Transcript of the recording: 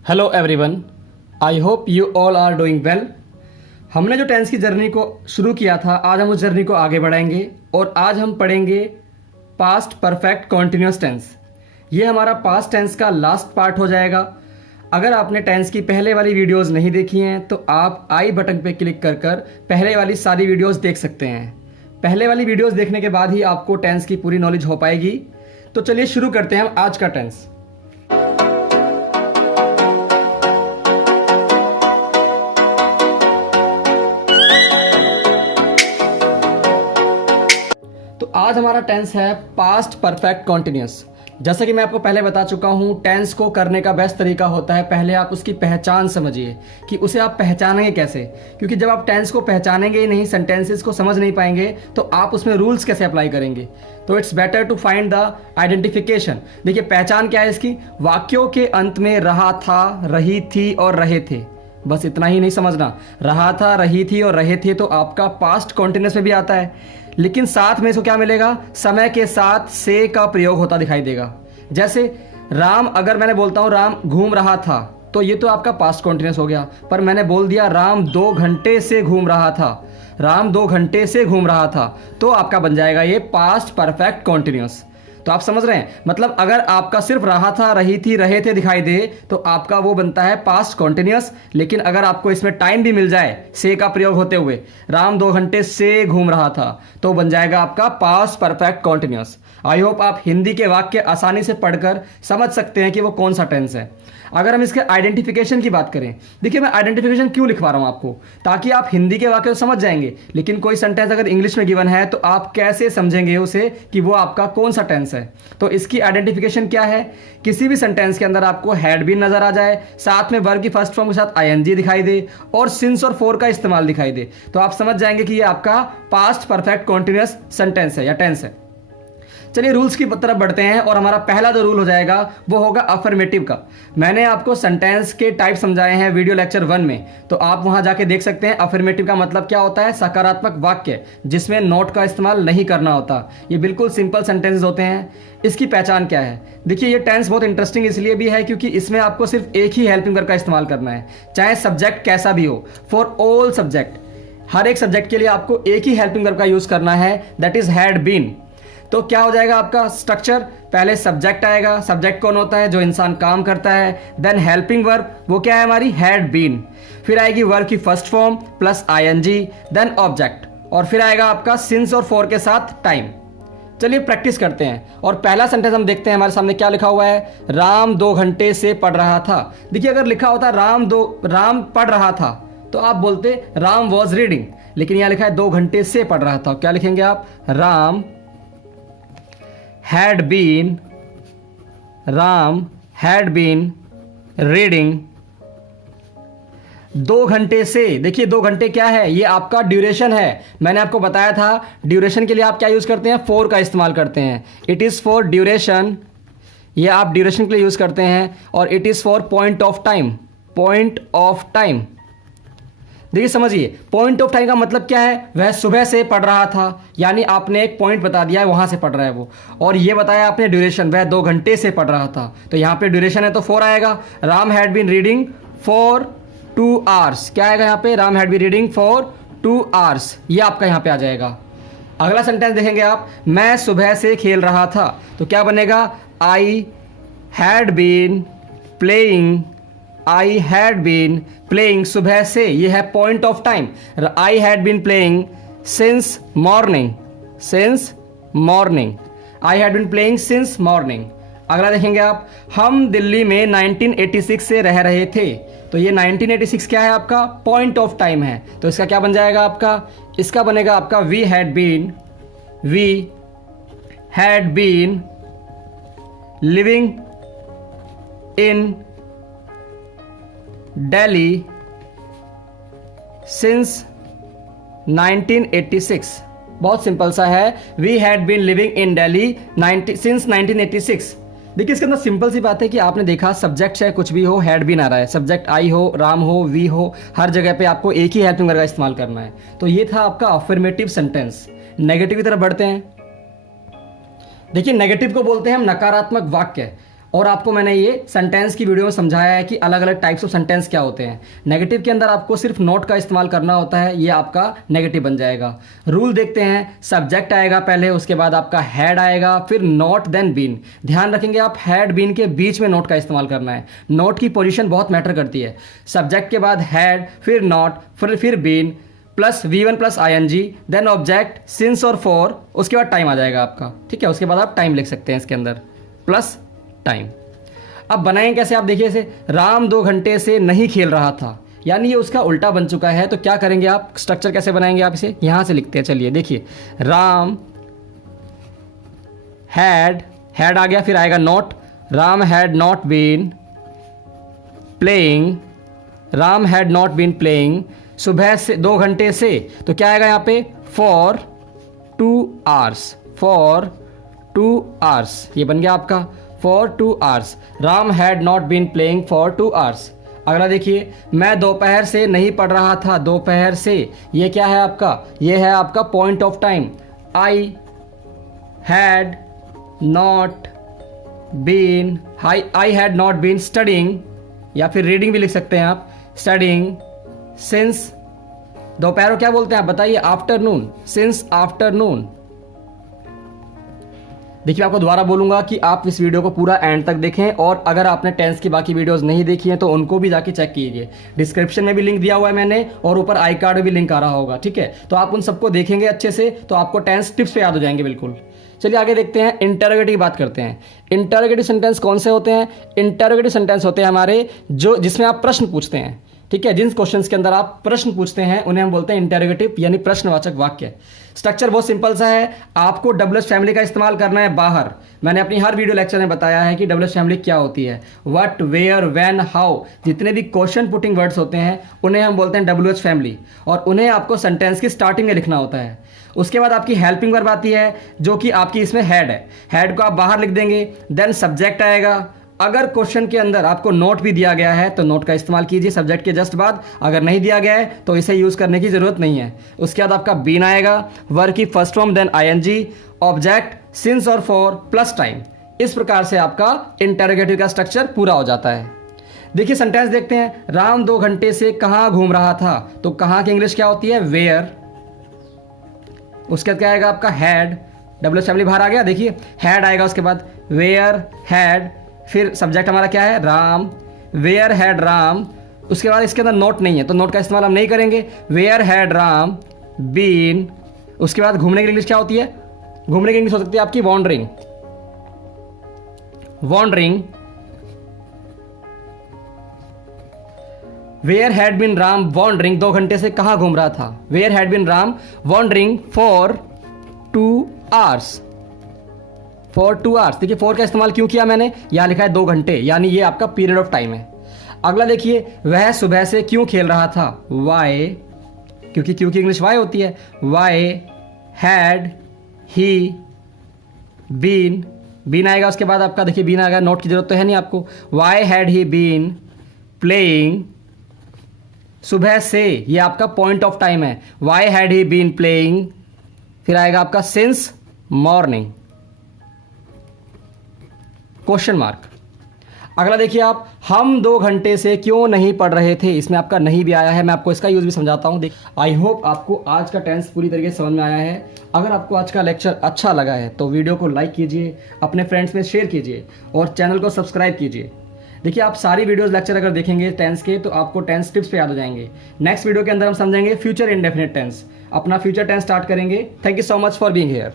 Hello everyone, I hope you all are doing well. हमने जो tense की journey को शुरू किया था, आज हम उस जर्नी को आगे बढ़ाएंगे और आज हम पढ़ेंगे पास्ट परफेक्ट कॉन्टिन्यूस टेंस। ये हमारा पास्ट टेंस का लास्ट पार्ट हो जाएगा। अगर आपने टेंस की पहले वाली वीडियोस नहीं देखी हैं तो आप आई बटन पे क्लिक कर कर पहले वाली सारी वीडियोस देख सकते हैं। पहले वाली वीडियोस देखने के बाद ही आपको टेंस की पूरी नॉलेज हो पाएगी। तो चलिए शुरू करते हैं हम आज का टेंस। तो आज हमारा टेंस है पास्ट परफेक्ट कॉन्टिन्यूस। जैसा कि मैं आपको पहले बता चुका हूं, टेंस को करने का बेस्ट तरीका होता है पहले आप उसकी पहचान समझिए कि उसे आप पहचानेंगे कैसे। क्योंकि जब आप टेंस को पहचानेंगे ही नहीं, सेंटेंसेस को समझ नहीं पाएंगे, तो आप उसमें रूल्स कैसे अप्लाई करेंगे। तो it's better to find the identification. देखिए पहचान क्या है इसकी, वाक्यों के अंत में रहा था, रही थी और रहे थे, बस इतना ही नहीं समझना। रहा था, रही थी और रहे थे तो आपका पास्ट कॉन्टिन्यूस में भी आता है, लेकिन साथ में इसको क्या मिलेगा, समय के साथ से का प्रयोग होता दिखाई देगा। जैसे राम, अगर मैंने बोलता हूं राम घूम रहा था, तो ये तो आपका पास्ट कॉन्टिन्यूस हो गया। पर मैंने बोल दिया राम 2 घंटे से घूम रहा था, राम 2 घंटे से घूम रहा था, तो आपका बन जाएगा ये पास्ट परफेक्ट कॉन्टिन्यूस। तो आप समझ रहे हैं, मतलब अगर आपका सिर्फ रहा था, रही थी, रहे थे दिखाई दे तो आपका वो बनता है पास्ट कॉन्टिन्यूस। लेकिन अगर आपको इसमें टाइम भी मिल जाए से का प्रयोग होते हुए, राम 2 घंटे से घूम रहा था, तो बन जाएगा आपका past perfect continuous. I hope आप हिंदी के वाक्य आसानी से पढ़कर समझ सकते हैं कि वो कौन सा टेंस है। अगर हम इसके आइडेंटिफिकेशन की बात करें, देखिए मैं आइडेंटिफिकेशन क्यों लिखवा रहा हूं आपको, ताकि आप हिंदी के वाक्य तो समझ जाएंगे, लेकिन कोई सेंटेंस अगर इंग्लिश में गिवन है तो आप कैसे समझेंगे उसे कि वो आपका कौन सा टेंस है। तो इसकी आइडेंटिफिकेशन क्या है, किसी भी सेंटेंस के अंदर आपको हैड बीन नजर आ जाए, साथ में वर्ब की फर्स्ट फॉर्म के साथ आईएनजी दिखाई दे और सिंस और फॉर का इस्तेमाल दिखाई दे, तो आप समझ जाएंगे कि ये आपका पास्ट परफेक्ट कॉन्टिन्यूअस सेंटेंस है या टेंस है। चलिए रूल्स की तरफ बढ़ते हैं और हमारा पहला जो रूल हो जाएगा वो होगा अफर्मेटिव का। मैंने आपको सेंटेंस के टाइप समझाए हैं वीडियो लेक्चर 1 में, तो आप वहां जाके देख सकते हैं। अफर्मेटिव का मतलब क्या होता है, सकारात्मक वाक्य जिसमें नॉट का इस्तेमाल नहीं करना होता। ये बिल्कुल सिंपल सेंटेंसेस होते हैं। इसकी पहचान क्या है, देखिए ये टेंस बहुत इंटरेस्टिंग इसलिए भी है क्योंकि इसमें आपको सिर्फ एक ही हेल्पिंग वर्ब का इस्तेमाल करना है, चाहे सब्जेक्ट कैसा भी हो। फॉर ऑल सब्जेक्ट, हर एक सब्जेक्ट के लिए आपको एक ही हेल्पिंग वर्ब का यूज करना है, दैट इज हैड बीन। तो क्या हो जाएगा आपका स्ट्रक्चर, पहले सब्जेक्ट आएगा, सब्जेक्ट कौन होता है, जो इंसान काम करता है। देन हेल्पिंग वर्ब, वो क्या है हमारी, हैड बीन। फिर आएगी वर्ब की first form plus ING, then object, और फिर आएगा आपका सिंस और फॉर के साथ टाइम। चलिए प्रैक्टिस करते हैं और पहला सेंटेंस हम देखते हैं हमारे सामने क्या लिखा हुआ है। राम 2 घंटे से पढ़ रहा था। देखिए अगर लिखा होता राम पढ़ रहा था तो आप बोलते राम वॉज रीडिंग, लेकिन यहां लिखा है 2 घंटे से पढ़ रहा था। क्या लिखेंगे आप, राम had been reading 2 घंटे से। देखिए 2 घंटे क्या है, ये आपका ड्यूरेशन है। मैंने आपको बताया था ड्यूरेशन के लिए आप क्या यूज करते हैं, फॉर का इस्तेमाल करते हैं। इट इज फॉर ड्यूरेशन, ये आप ड्यूरेशन के लिए यूज करते हैं। और it is for point of time, point of time. देखिए समझिए, पॉइंट ऑफ टाइम का मतलब क्या है, वह सुबह से पढ़ रहा था, यानी आपने एक पॉइंट बता दिया है वहां से पढ़ रहा है वो, और ये बताया आपने ड्यूरेशन, वह 2 घंटे से पढ़ रहा था, तो यहां पे ड्यूरेशन है तो 4 आएगा। Ram had been reading for 2 hours, क्या आएगा यहाँ पे, Ram had been reading for 2 hours, ये आपका यहाँ पे आ जाएगा। अगला सेंटेंस देखेंगे आप, मैं सुबह से खेल रहा था, तो क्या बनेगा, I had been playing, I had been playing, सुबह से, ये है point of time. I had been playing since morning, since morning, I had been playing since morning. अगला देखेंगे आप, हम दिल्ली में 1986 से रह रहे थे, तो ये 1986 क्या है आपका, पॉइंट ऑफ टाइम है, तो इसका क्या बन जाएगा आपका, इसका बनेगा आपका we had been living in Delhi since 1986। बहुत सिंपल सा है, we had been living in Delhi since 1986। देखिए इसके अंदर सिंपल सी बात है कि आपने देखा सब्जेक्ट चाहे कुछ भी हो, हैड बीन आ रहा है, सब्जेक्ट आई हो, राम हो, वी हो, हर जगह पे आपको एक ही हेल्पिंग वर्ब का इस्तेमाल करना है। तो ये था आपका अफर्मेटिव सेंटेंस। नेगेटिव की तरफ बढ़ते हैं। देखिए नेगेटिव को बोलते हैं हम नकारात्मक वाक्य। और आपको मैंने ये सेंटेंस की वीडियो में समझाया है कि अलग अलग टाइप्स ऑफ सेंटेंस क्या होते हैं। नेगेटिव के अंदर आपको सिर्फ नॉट का इस्तेमाल करना होता है, ये आपका नेगेटिव बन जाएगा। रूल देखते हैं, सब्जेक्ट आएगा पहले, उसके बाद आपका हैड आएगा, फिर नॉट देन बीन। ध्यान रखेंगे आप हैड बीन के बीच में नॉट का इस्तेमाल करना है। नॉट की पोजीशन बहुत मैटर करती है। सब्जेक्ट के बाद हैड, फिर नॉट, फिर been plus V1 plus ING, then object since और फॉर, उसके बाद टाइम आ जाएगा आपका। ठीक है, उसके बाद आप टाइम लिख सकते हैं इसके अंदर प्लस टाइम। अब बनाएं कैसे, आप देखिए इसे, राम 2 घंटे से नहीं खेल रहा था, यानी ये उसका उल्टा बन चुका है। तो क्या करेंगे आप, स्ट्रक्चर कैसे बनाएंगे आप इसे, यहां से लिखते हैं। चलिए देखिए, राम हैड आ गया, फिर आएगा not, Ram had not been playing, Ram had not been playing सुबह से 2 घंटे से, तो क्या आएगा यहाँ पे, फॉर 2 hours, फॉर 2 hours, ये बन गया आपका for 2 hours। Ram had not been playing for 2 hours। अगला देखिए, मैं दोपहर से नहीं पढ़ रहा था, दोपहर से, ये क्या है आपका, ये है आपका point of time. I had not been, I had not been studying, या फिर रीडिंग भी लिख सकते हैं आप, स्टडिंग सिंस, दोपहर को क्या बोलते हैं आप बताइए, आफ्टरनून, सिंस आफ्टरनून। देखिए आपको दोबारा बोलूंगा कि आप इस वीडियो को पूरा एंड तक देखें, और अगर आपने टेंस की बाकी वीडियोस नहीं देखी हैं तो उनको भी जाके चेक कीजिए। डिस्क्रिप्शन में भी लिंक दिया हुआ है मैंने, और ऊपर आई कार्ड में भी लिंक आ रहा होगा। ठीक है, तो आप उन सबको देखेंगे अच्छे से, तो आपको टेंस टिप्स पे याद हो जाएंगे बिल्कुल। चलिए आगे देखते हैं, इंटरोगेटिव की बात करते हैं। इंटरोगेटिव सेंटेंस कौन से होते हैं, इंटरोगेटिव सेंटेंस होते हैं हमारे जो जिसमें आप प्रश्न पूछते हैं। ठीक है, जिन क्वेश्चंस के अंदर आप प्रश्न पूछते हैं उन्हें हम बोलते हैं इंटरोगेटिव, यानी प्रश्नवाचक वाक्य। स्ट्रक्चर बहुत सिंपल सा है, आपको WH फैमिली का इस्तेमाल करना है बाहर। मैंने अपनी हर वीडियो लेक्चर में बताया है कि WH फैमिली क्या होती है, व्हाट, वेयर, व्हेन, हाउ, जितने भी क्वेश्चन पुटिंग वर्ड्स होते हैं उन्हें हम बोलते हैं WH फैमिली, और उन्हें आपको सेंटेंस की स्टार्टिंग में लिखना होता है। उसके बाद आपकी हेल्पिंग वर्ब आती है जो कि आपकी इसमें हैड है, हैड को आप बाहर लिख देंगे। देन सब्जेक्ट आएगा, अगर क्वेश्चन के अंदर आपको नोट भी दिया गया है तो नोट का इस्तेमाल कीजिए सब्जेक्ट के जस्ट बाद, अगर नहीं दिया गया है तो इसे यूज करने की जरूरत नहीं है। उसके बाद आपका बीन आएगा, वर्ब की first form, then ING, object since और फॉर प्लस टाइम। इस प्रकार से आपका इंटरोगेटिव का स्ट्रक्चर पूरा हो जाता है। देखिए सेंटेंस देखते हैं, राम 2 घंटे से कहाँ घूम रहा था, तो कहाँ की इंग्लिश क्या होती है, वेयर। उसके बाद क्या आएगा आपका, हैड, WH फैमिली बाहर आ गया, देखिए हैड आएगा, उसके बाद वेयर हैड, फिर सब्जेक्ट हमारा क्या है, राम, वेयर हैड राम। उसके बाद इसके अंदर नोट नहीं है तो नोट का इस्तेमाल हम नहीं करेंगे, वेयर हैड राम बीन। उसके बाद घूमने की इंग्लिश क्या होती है, घूमने की इंग्लिश हो सकती है आपकी wandering, wandering. Where had been Ram wandering, 2 घंटे से कहाँ घूम रहा था, where had been Ram wandering for 2 hours, for 2 hours। देखिए फॉर का इस्तेमाल क्यों किया मैंने, यहां लिखा है 2 घंटे, यानी ये आपका पीरियड ऑफ टाइम है। अगला देखिए, वह सुबह से क्यों खेल रहा था, वाई, क्योंकि क्यों की इंग्लिश वाई होती है, why had he been, been आएगा, उसके बाद आपका देखिए बीन आएगा, नोट की जरूरत तो है नहीं आपको, why had he been playing, सुबह से, ये आपका पॉइंट ऑफ टाइम है, why had he been playing. फिर आएगा आपका सिंस मॉर्निंग, क्वेश्चन मार्क। अगला देखिए आप, हम 2 घंटे से क्यों नहीं पढ़ रहे थे, इसमें आपका नहीं भी आया है, मैं आपको इसका यूज भी समझाता हूं। आई होप आपको आज का टेंस पूरी तरीके से समझ में आया है। अगर आपको आज का लेक्चर अच्छा लगा है तो वीडियो को लाइक कीजिए, अपने फ्रेंड्स में शेयर कीजिए और चैनल को सब्सक्राइब कीजिए। देखिए आप सारी वीडियोस लेक्चर अगर देखेंगे टेंस के तो आपको टेंस टिप्स पे याद हो जाएंगे। नेक्स्ट वीडियो के अंदर हम समझेंगे फ्यूचर इंडेफिनिट टेंस, अपना फ्यूचर टेंस स्टार्ट करेंगे। Thank you so much for being here.